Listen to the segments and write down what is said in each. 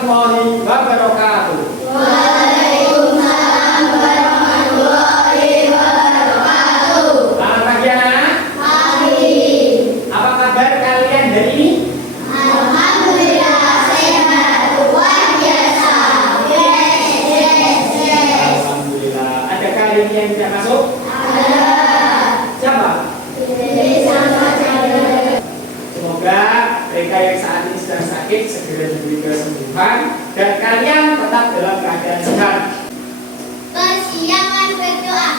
warahmatullahi wabarakatuh. Waalaikumsalam warahmatullahi wabarakatuh. Selamat pagi anak. Pagi. Apa kabar kalian hari ini? Alhamdulillah sehat, luar biasa. Yes. Alhamdulillah. Adakah hari ini yang tidak masuk? Ada. Siapa? Jadi sama saja. Semoga mereka yang saat ini sedang sakit segera diberi kesembuhan dan kalian tetap dalam keadaan sehat. Persiapan berdoa.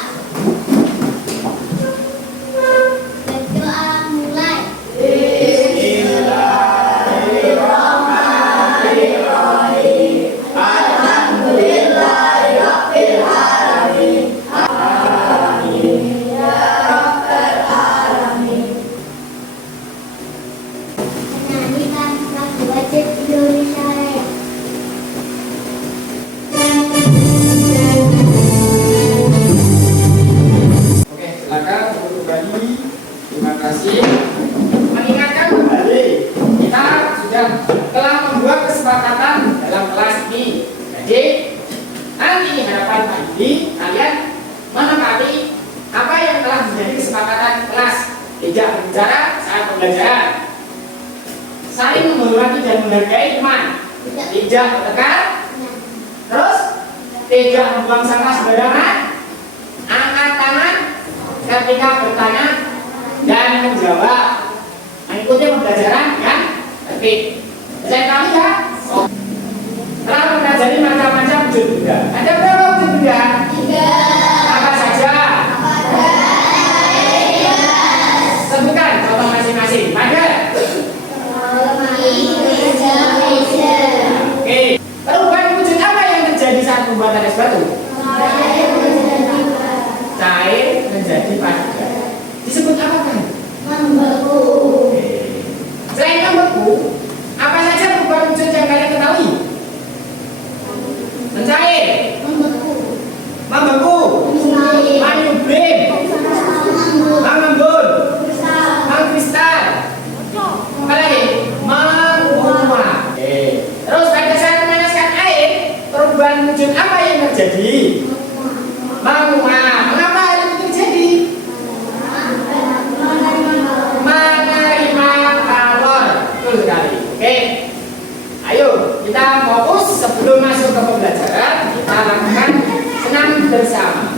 Berdoa mulai. Bismillahirrahmanirrahim. Alhamdulillahirabbil alamin. Amin. Ya Rabbal alamin. Menyanyikan lagu wajib Indonesia Raya. Oke, silakan untuk kembali. Terima kasih. Mengingatkan kembali, kita sudah telah membuat kesepakatan dalam kelas ini. Jadi, nanti harapan Pak Yudi, kalian menepati apa yang telah menjadi kesepakatan kelas. Tidak berbicara saat pembelajaran. Saling menghormati dan menghargai teman. Tidak bertengkar. Terus, tidak membuang sampah sembarangan. Angkat tangan ketika bertanya dan menjawab. Mengikuti pembelajaran yang tertib. Saya tahu ya. Telah mempelajari macam-macam wujud benda. Ada berapa wujud benda? 3. Apa saja? Sebutkan contoh masing-masing. Ada? Oke. Perubahan wujud apa yang terjadi saat pembuatan es batu? Cair menjadi padat. Disebut apa kan? Oke. Selain membeku, apa saja perubahan wujud yang kalian ketahui? Mencair, membeku, menyublim, mengembun, mengkristal, apa lagi? Menguap. Oke. Terus pada saat memanaskan air, perubahan wujud apa yang terjadi? Menguap. Mengapa hal itu terjadi? Menerima kalor. Betul sekali. Oke. Ayo kita fokus sebelum masuk ke pembelajaran. Kita lakukan senam bersama.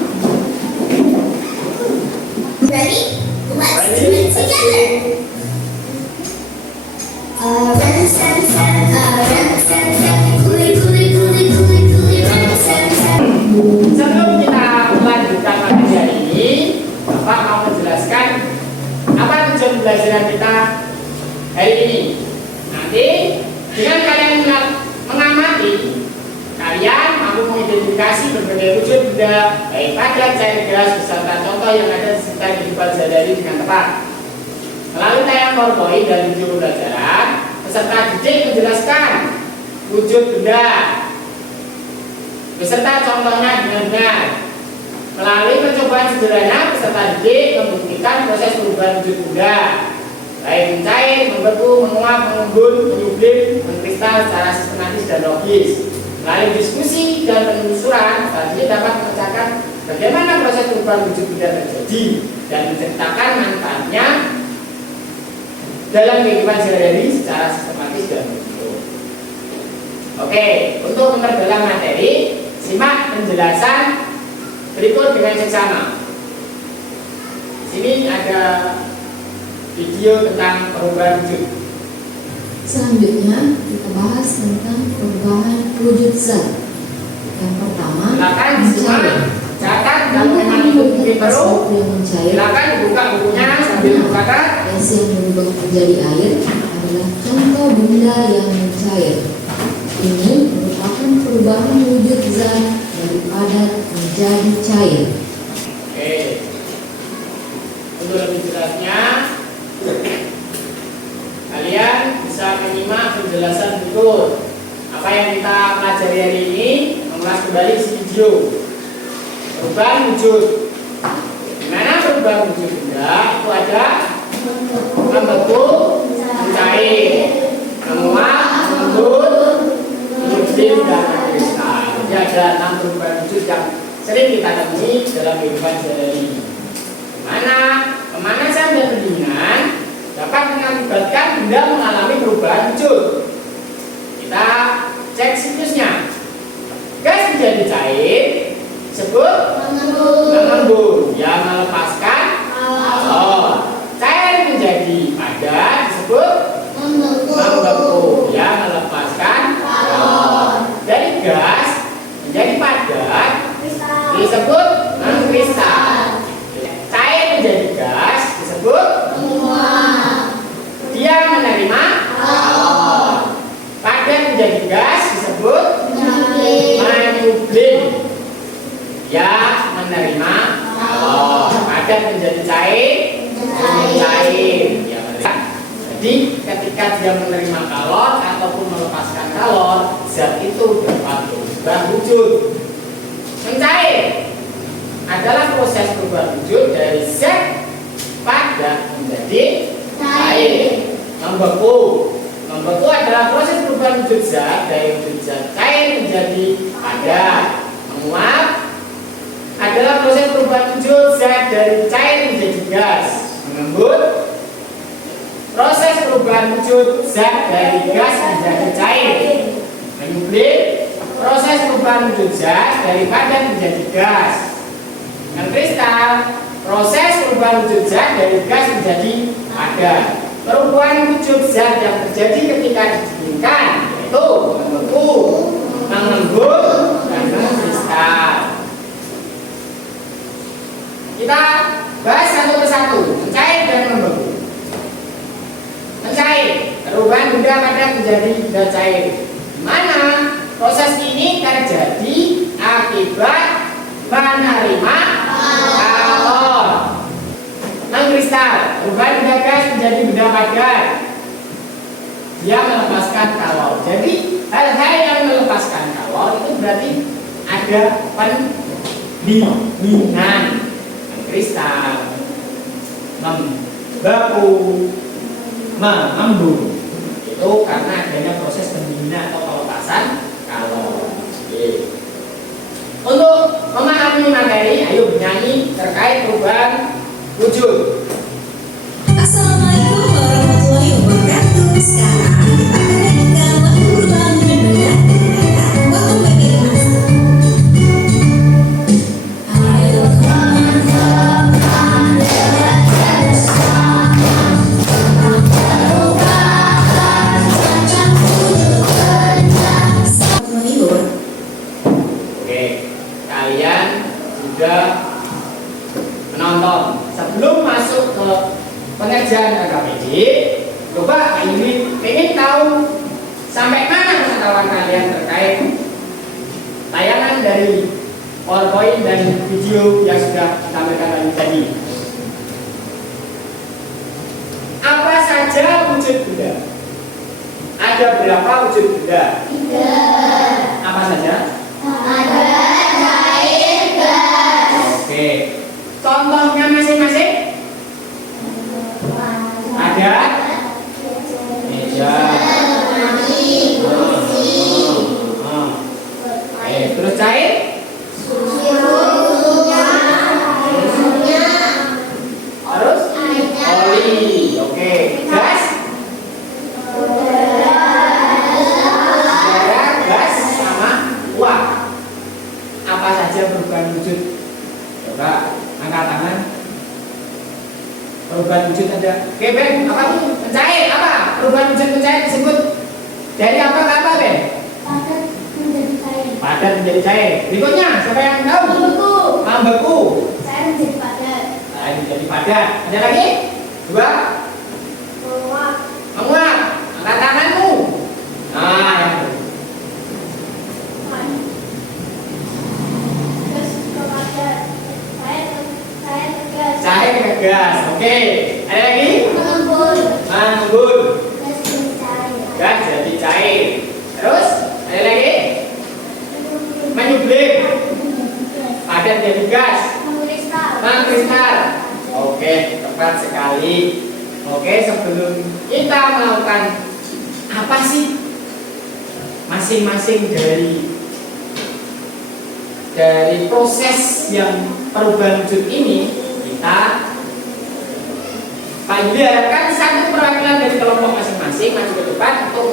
Ready? Let's do it together. Run, sun, kuli, run, sun. Sebelum kita melanjutkan materi hari ini, Bapak mau menjelaskan apa tujuan pembelajaran kita hari ini. Nanti dengan kalian mengamati, kalian mampu mengidentifikasi berbagai wujud benda baik padat, cair, gas beserta contoh yang ada di sekitar kehidupan sehari-hari dengan tepat. Melalui tayangan PowerPoint dan video pembelajaran, peserta didik menjelaskan wujud benda beserta contohnya dengan benar. Melalui percobaan sederhana, peserta didik membuktikan proses perubahan wujud benda baik mencair, membeku, menguap, mengembun, menyublim, mengkristal secara sistematis dan logis. Melalui diskusi dan penelusuran, peserta didik dapat memecahkan bagaimana proses perubahan wujud benda terjadi dan menceritakan manfaatnya dalam kehidupan sehari-hari secara sistematis dan menyeluruh. Oke, untuk memperdalam materi, simak penjelasan berikut dengan seksama. Di sini ada video tentang perubahan wujud. Selanjutnya kita bahas tentang perubahan wujud zat. Yang pertama, Silakan disimak, catat kalau memang itu mungkin perlu. yang mencair. Silakan buka bukunya sambil mencatat. Es yang berubah menjadi air adalah contoh benda yang mencair. Ini merupakan perubahan wujud zat dari padat menjadi cair. Oke. Untuk lebih jelasnya, kalian bisa menyimak penjelasan berikut. Apa yang kita pelajari hari ini, mengulas kembali isi video. Perubahan wujud. Di mana perubahan wujud benda itu ada membeku, mencair, menguap, mengembun, sering kita temui dalam kehidupan sehari-hari. Mana pemanasan dan pendinginan dapat mengakibatkan benda mengalami perubahan wujud. Kita cek siklusnya. Gas menjadi cair disebut mengembun, yang melepaskan kalor. Cair menjadi padat disebut membeku, yang melepaskan kalor. Dari gas menjadi padat disebut mengkristal. Cair menjadi gas disebut menguap, dia menerima kalor. Padat menjadi gas disebut menyublim, dia menerima kalor. Padat menjadi cair ya menerima. Jadi ketika dia menerima kalor ataupun melepaskan kalor, zat itu dapat berubah wujud. Mencair adalah proses perubahan wujud dari zat padat menjadi cair. Membeku adalah proses perubahan wujud zat dari wujud zat cair menjadi padat. Menguap adalah proses perubahan wujud zat dari cair menjadi gas. Mengembun, proses perubahan wujud zat dari gas menjadi cair. Menyublim, proses perubahan wujud zat dari padat menjadi gas. Mengkristal, proses perubahan wujud zat dari gas menjadi padat. Perubahan wujud zat yang terjadi ketika didinginkan yaitu membeku, mengembun, dan mengkristal. Kita bahas satu persatu, mencair dan membeku. Mencair, perubahan benda padat menjadi benda cair. Mana proses ini terjadi akibat menerima kalor. Mengkristal, perubahan benda gas menjadi benda padat, dia melepaskan kalor. Jadi hal-hal yang melepaskan kalor itu berarti ada pendinginan. Mengkristal, membeku, mengembun, itu karena adanya proses pendinginan atau pelepasan kalor. Untuk memahami materi, ayo bernyanyi terkait perubahan wujud. Assalamualaikum warahmatullahi wabarakatuh. Sekarang kita akan nyanyikan lagu perubahan wujud benda dengan waktu bagi Ayo Oke, kalian sudah menonton. Sebelum masuk ke pengerjaan KKPD, coba ini ingin tahu sampai mana pengetahuan kalian terkait tayangan dari PowerPoint dan video yang sudah ditampilkan tadi. Apa saja wujud benda? Ada berapa wujud benda? 3. Apa saja? Oke. Contohnya masing-masing? Ada meja. Terus cair? Terus oli. Oke. Gas? Gas sama uap. Apa saja perubahan wujud? Coba angkat tangan. Perubahan wujud ada. Oke Ben, apa itu? Mencair apa? Perubahan wujud mencair disebut dari apa ke apa Ben? Padat menjadi cair. Berikutnya, siapa yang tahu? Membeku. Cair menjadi padat. Cair menjadi padat. Ada lagi? 2. Menguap. Angkat tanganmu. Nah, yang itu. Cair ke gas. Oke. Ada lagi? Mengembun. Gas jadi cair. Terus ada lagi? Menyublim. Padat jadi gas. Mengkristal. Oke, tepat sekali. Oke, sebelum kita melakukan apa sih masing-masing dari dari proses yang perubahan wujud ini, kita paling diharapkan satu perwakilan dari kelompok masing-masing maju ke depan untuk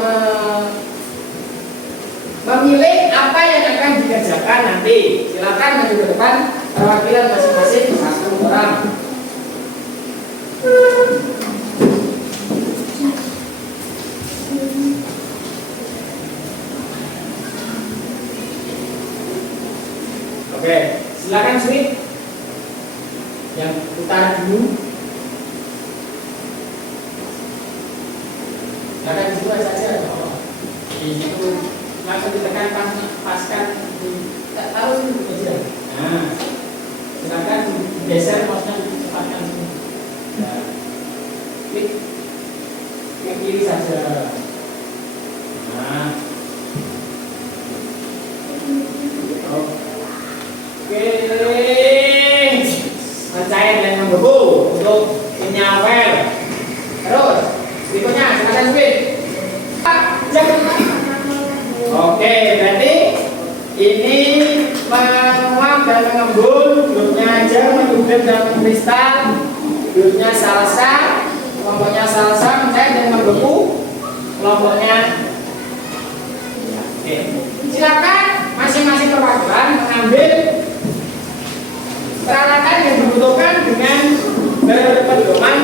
memilih apa yang akan dikerjakan nanti. Silakan maju ke depan, perwakilan masing-masing satu orang. Oke, silakan Sweet. Yang utara dulu. Silakan di situ saja. Di situ langsung ditekan paskan. Taruh dulu aja. Nah, silakan geser mouse-nya cepatkan sini. Ya. Klik ke kiri saja. Nah. Oke, mencair dan membeku untuk menyawel. Terus berikutnya silakan Sweet. Oke, berarti ini menguap dan mengembun. Grupnya aja mengembun dan mengkristal. Grupnya salsa, kelompoknya salsa mencair dan membeku. Kelompoknya. Oke, silakan masing-masing perwakilan mengambil peralatan yang dibutuhkan dengan berpedoman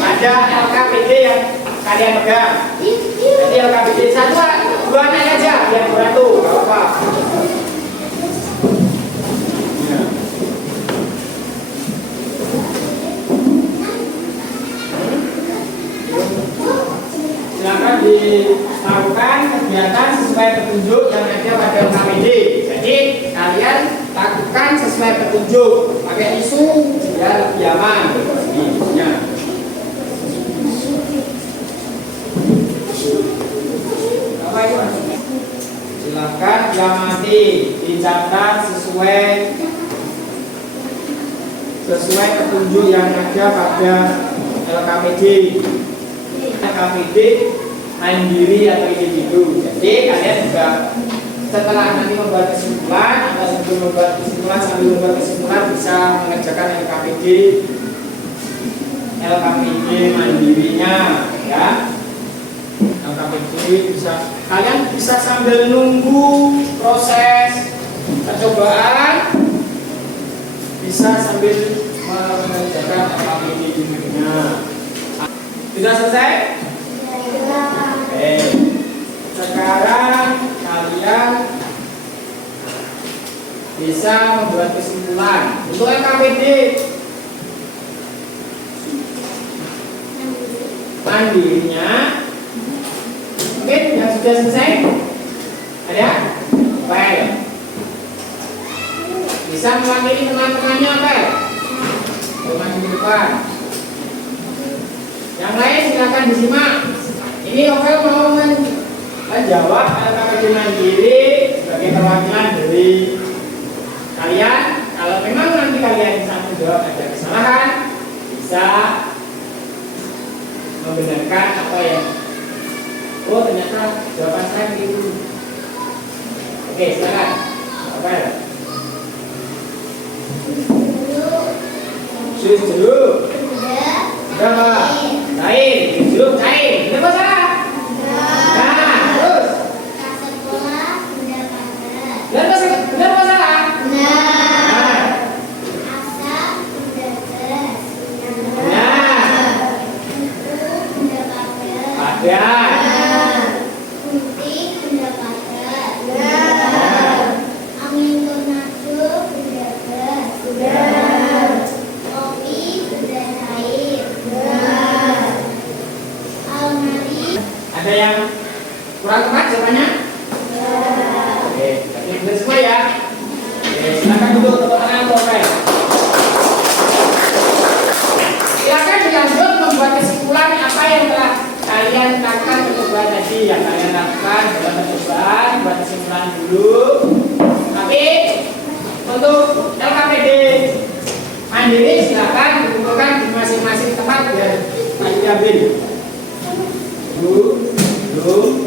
pada LKPD yang kalian pegang. Jadi LKPD satu, dua anak aja yang beratu, nggak apa-apa. Silakan dilakukan kegiatan sesuai petunjuk yang ada pada LKPD. Jadi kalian lakukan sesuai petunjuk, pakai isu biar lebih aman. Isunya. Apa itu? Silakan diamati, dicatat sesuai petunjuk yang ada pada LKPD. LKPD mandiri atau individu. Jadi kalian juga setelah nanti membuat kesimpulan atau sebelum membuat kesimpulan sambil membuat kesimpulan bisa mengerjakan LKPD mandirinya, ya. LKPD bisa kalian bisa sambil nunggu proses percobaan, bisa sambil mengerjakan LKPD mandirinya. Sudah selesai? Oke. Sekarang kalian bisa membuat kesimpulan untuk LKPD mandirinya. Mungkin yang sudah selesai ada? Baik. Bisa mewakili teman-temannya apa? Maju ke depan. Yang lain silakan disimak. Ini Novel mau menjawab LKPD mandiri sebagai perwakilan dari kalian. Kalau memang nanti kalian bisa menjawab ada kesalahan, bisa membenarkan apa yang ternyata jawaban saya itu. Oke, silakan. Novel. Sudah dulu. Sudah Pak. Cair, dulu cair. Kenapa salah? Nah, terus. Benar apa salah? Benar. Ada. Ada yang kurang tepat jawabannya? Oke, berarti benar semua ya. Oke, silakan duduk tepuk tangan Novel. Silakan dilanjut membuat kesimpulan apa yang telah kalian lakukan percobaan tadi, yang kalian lakukan dalam percobaan, buat kesimpulan dulu. Tapi untuk LKPD mandiri silakan dikumpulkan di masing-masing tempat biar diambil. Belum.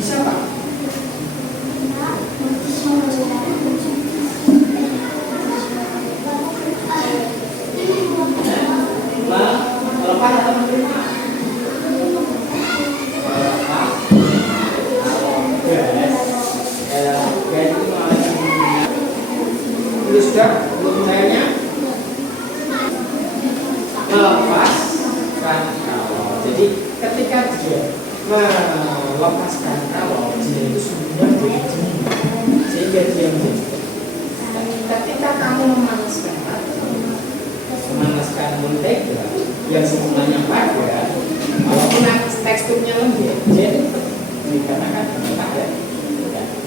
Bisa Pak? Melepas atau menerima? Melepas. Itu sudah untuk misalnya melepaskan kalau. Jadi ketika dia melepaskan kalau dia itu sudah jadi jenuh, sehingga dia menjadi. Ketika kamu memanaskan mentega yang sebenarnya padat, walaupun teksturnya lembut, jadi dikarenakan padat,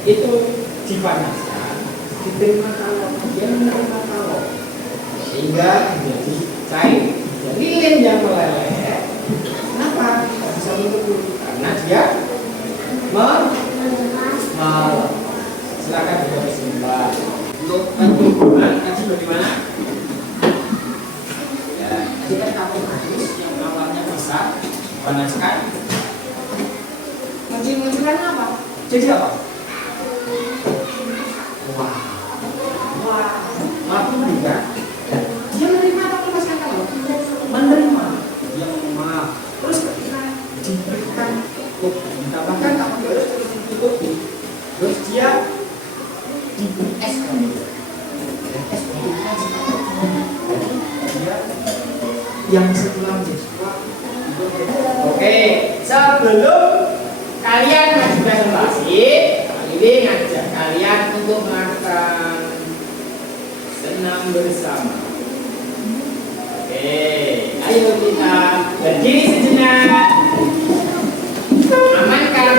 itu dipanaskan, diterima kalor, dia menerima kalor, sehingga menjadi cair. Lilin yang meleleh, kenapa bisa begitu? Karena dia silakan juga disimpan. Untuk pembunuhan tadi bagaimana? Ya, tadi kan kapur halus yang awalnya besar, panaskan. Muncul-munculan apa? Jadi apa? Wah, mampu juga. Dia menerima atau melepaskan kalau? Menerima. Dia maaf. Terus ketika diberikan ditambahkan kamu harus terus ditutupi. Terus dia diberi es krim. Es krim dia yang setelah menjadi kuat. Oke, sebelum kalian mengajukan presentasi, ini ngajak kalian untuk melakukan senam bersama. Oke, ayo kita berdiri sejenak. Amankan.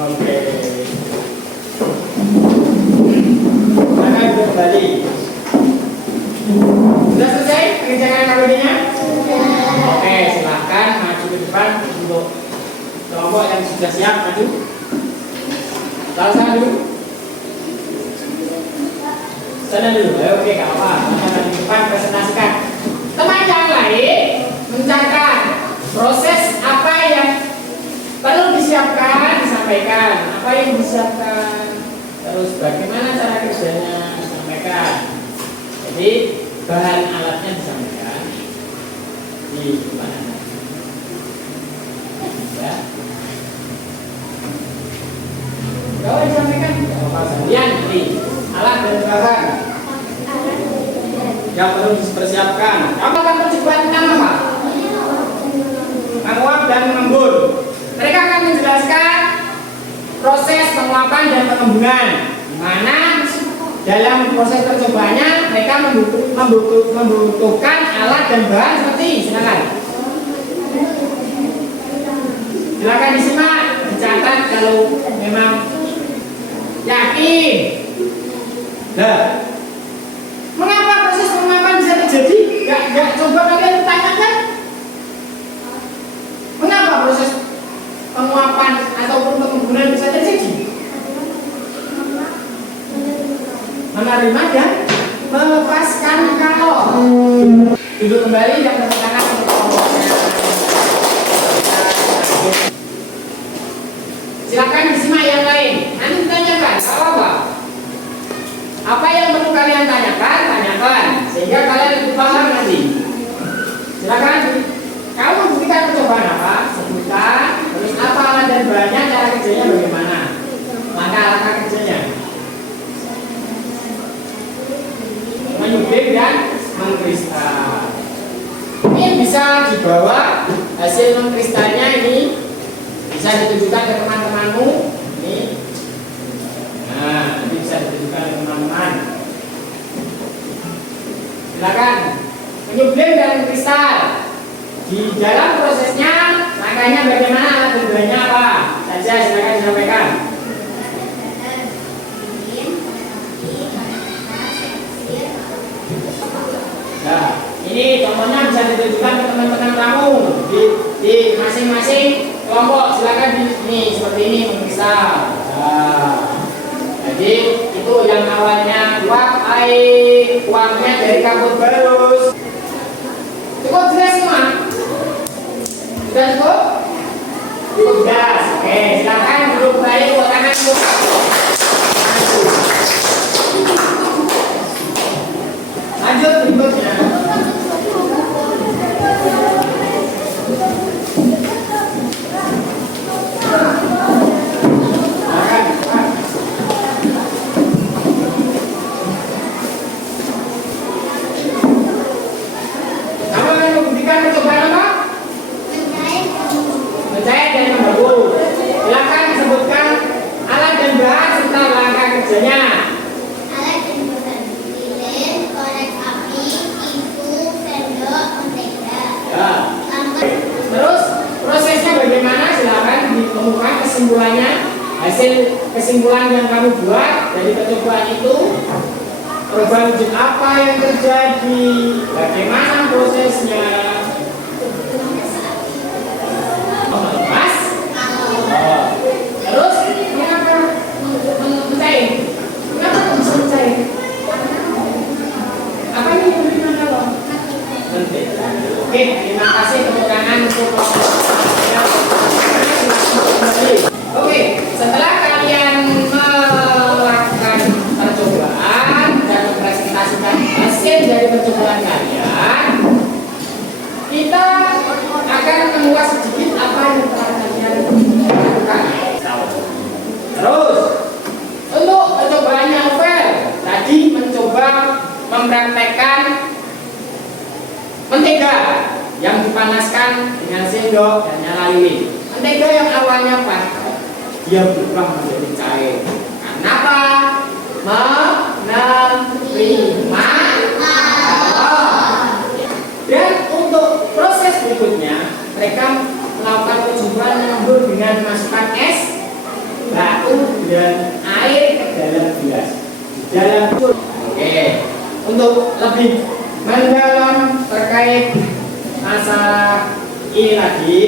Oke. Akan kembali. Sudah selesai pekerjaan KBD-nya? Oke, silahkan maju ke depan untuk kelompok yang sudah siap maju. Sana dulu. Sana dulu. Oke, gak apa-apa. Maju di depan presentasikan. Teman yang lain mencatat proses apa yang perlu disiapkan, disampaikan. Apa yang disiapkan, terus bagaimana cara kerjanya, disampaikan. Jadi bahan alatnya disampaikan di mana? Ya. Kalau disampaikan, kemudian di alat dan bahan yang perlu dipersiapkan. Kamu akan percobaan tentang apa? Menguap dan mengembun. Mereka akan menjelaskan proses penguapan dan pengembungan, di mana dalam proses percobaannya mereka membutuhkan alat dan bahan seperti silakan disimak, dicatat kalau memang yakin. Nah, mengapa proses penguapan bisa terjadi? Gak coba kalian tanyakan. Mengapa proses penguapan ataupun pengembungan bisa terjadi? Menerima dan melepaskan kalor. Duduk kembali dan tepuk tangan untuk kelompoknya. Silakan disimak yang lain. Nanti ditanyakan, apa? Apa yang perlu kalian tanyakan, sehingga kalian lebih paham nanti. Silakan. Kamu buktikan percobaan apa? Sebutkan. Terus apa alat dan bahannya, cara kerjanya bagaimana? Langkah-langkah kerjanya. Menyublim dan mengkristal. Ini bisa dibawa hasil mengkristalnya ini bisa ditunjukkan ke teman-temanmu. Ini, nah, ini bisa ditunjukkan ke teman-teman. Silakan menyublim dan mengkristal. Di dalam prosesnya langkahnya bagaimana, alat dan bahannya apa saja, silakan disampaikan. Nah, ini contohnya bisa ditunjukkan ke teman-teman kamu di masing-masing kelompok silakan di ini seperti ini memisah. Nah, jadi itu yang awalnya uangnya dari kabut barus. Cukup jelas semua? Sudah cukup? Cukup jelas. Oke, silakan duduk baik, buat tangan dulu. Lanjut berikutnya. Menjahit dan membaut. Silakan sebutkan alat dan bahan serta langkah kerjanya. Alat dan bahan: lilin, korek api, tisu, sendok, mentega. Ya. Langkah Terus prosesnya bagaimana? Silakan ditemukan kesimpulannya. Hasil kesimpulan yang kamu buat dari percobaan itu, perubahan wujud apa yang terjadi, bagaimana prosesnya. Mas? Oh. Terus kenapa mencair? Kenapa kok bisa mencair? Apa ini yang kalau? Nanti. Oke, terima kasih tepuk tangan untuk Oke, setelah kalian melakukan percobaan dan mempresentasikan hasil dari percobaan kalian, kita akan mengulas sedikit apa yang telah kalian lakukan. Terus, untuk percobaan yang novel, tadi mencoba mempraktekkan mentega yang dipanaskan dengan sendok dan nyala lilin. Mentega yang awalnya panas, dia berubah menjadi cair. Kenapa? Menerima Allah. Dan untuk proses berikutnya, mereka melakukan percobaan menembur dengan memasukkan es, batu, dan air ke dalam gelas. Di dalam Oke, untuk lebih mendalam terkait masalah ini lagi,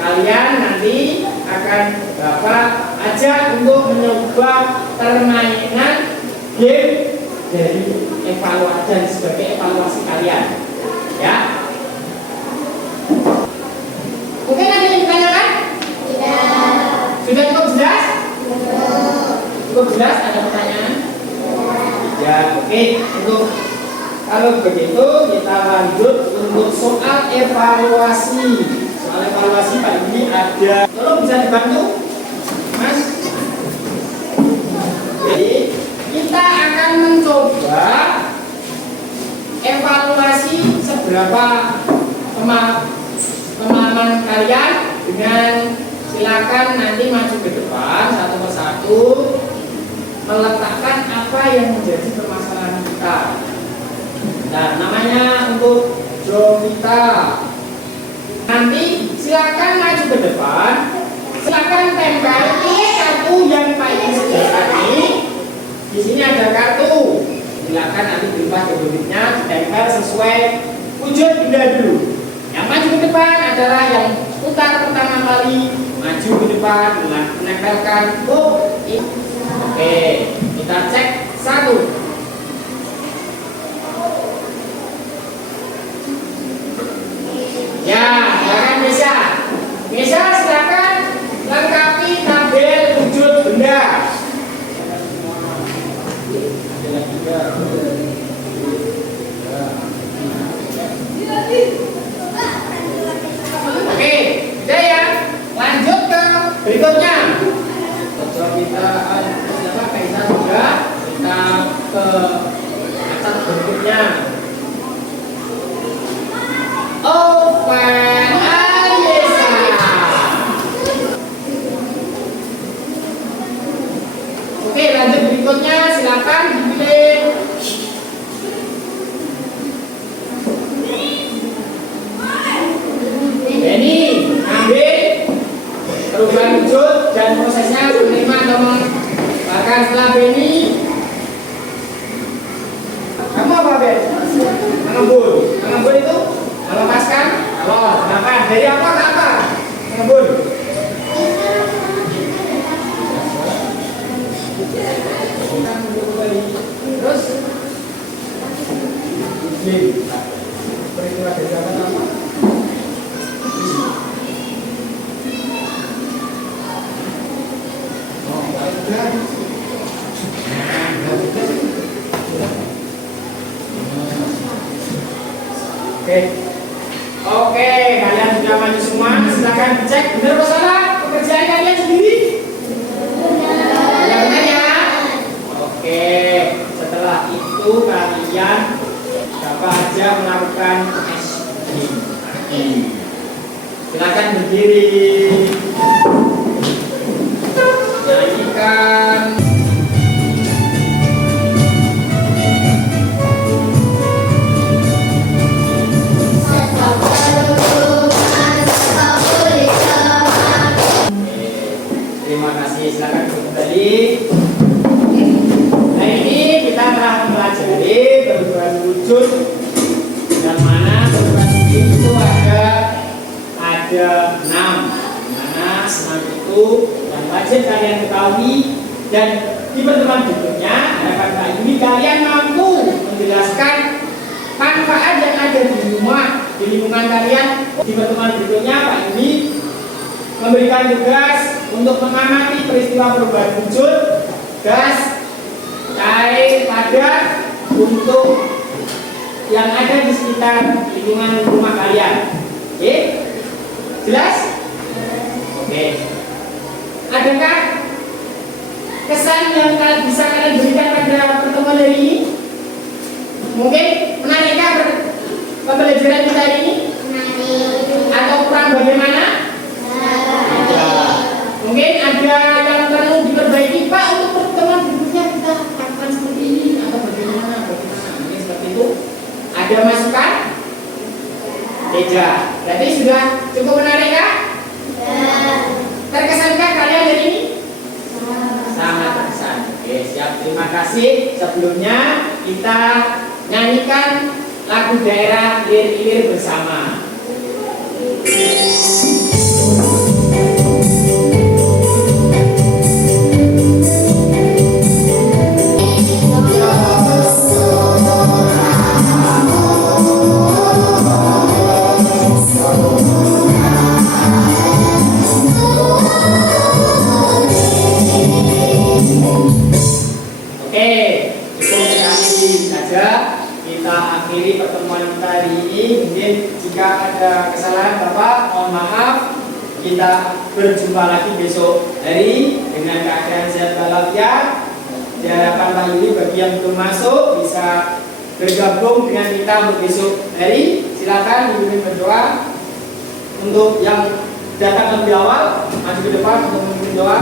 kalian nanti akan Bapak ajak untuk mencoba permainan game dari evaluasi dan sebagai evaluasi kalian, ya. Mungkin ada yang ditanyakan? Sudah cukup jelas? Cukup jelas? Ada pertanyaan? Ya, oke. Untuk kalau begitu kita lanjut untuk soal evaluasi. Soal evaluasi Pak ini ada. Tolong bisa dibantu, Mas. Jadi kita akan mencoba evaluasi seberapa pemahaman kalian dengan silakan nanti maju ke depan satu persatu meletakkan apa yang menjadi permasalahan kita. Nah, namanya untuk job kita. Nanti silakan maju ke depan, silakan tempel kartu yang Pak ini sediakan ini. Di sini ada kartu. Silakan nanti berubah ke bentuknya, ditempel sesuai wujud benda dulu. Yang maju ke depan adalah yang putar pertama kali, maju ke depan, menempelkan book. Oke, kita cek satu. Ya, silakan Mesya. Mesya silakan lengkapi tabel wujud benda. Oke, udah ya. Lanjut ke berikutnya. Coba kita juga kita ke atas berikutnya. Open Alisa. Oke, lanjut berikutnya silakan dipilih. Benny, ambil perubahan wujud dan prosesnya menerima atau bahkan setelah Benny. Kamu apa, Ben? Mengembul. Mengembul itu melepaskan. Kalau silakan dari apa ke apa? Mengembul. Oke, kalian sudah maju semua. Silakan dicek benar atau salah pekerjaan kalian sendiri. Benar ya. Oke, setelah itu kalian dapat aja melakukan SD. Silakan berdiri. Nyanyikan. Terima kasih, silakan kembali. Nah ini kita telah mempelajari perubahan wujud, yang mana perubahan wujud itu ada 6. Mana 6 itu yang wajib kalian ketahui, dan di pertemuan berikutnya harapan Pak Yuni kalian mampu menjelaskan manfaat yang ada di rumah, di lingkungan kalian. Di pertemuan berikutnya Pak Yuni memberikan tugas untuk mengamati peristiwa perubahan wujud gas, cair, padat untuk yang ada di sekitar lingkungan rumah kalian. Oke? Jelas? Oke. Adakah kesan yang bisa kalian berikan pada pertemuan hari ini? Mungkin menarikkah pembelajaran kita hari ini? Atau kurang bagaimana? Mungkin ada yang perlu diperbaiki Pak untuk pertemuan berikutnya kita lakukan seperti ini atau bagaimana? Mungkin seperti itu. Ada masukan? Tidak. Berarti sudah cukup menarik kah? Terkesankah kalian hari ini? Sangat terkesan. Oke, siap. Terima kasih. Sebelumnya kita nyanyikan lagu daerah Ilir-Ilir bersama. Akhiri pertemuan kita hari ini. Mungkin jika ada kesalahan Bapak, mohon maaf. Kita berjumpa lagi besok hari dengan keadaan sehat walafiat. Diharapkan Pak Yuli bagi yang belum masuk bisa bergabung dengan kita untuk besok hari. Silakan dipimpin berdoa. Untuk yang datang lebih awal, maju ke depan untuk memimpin doa.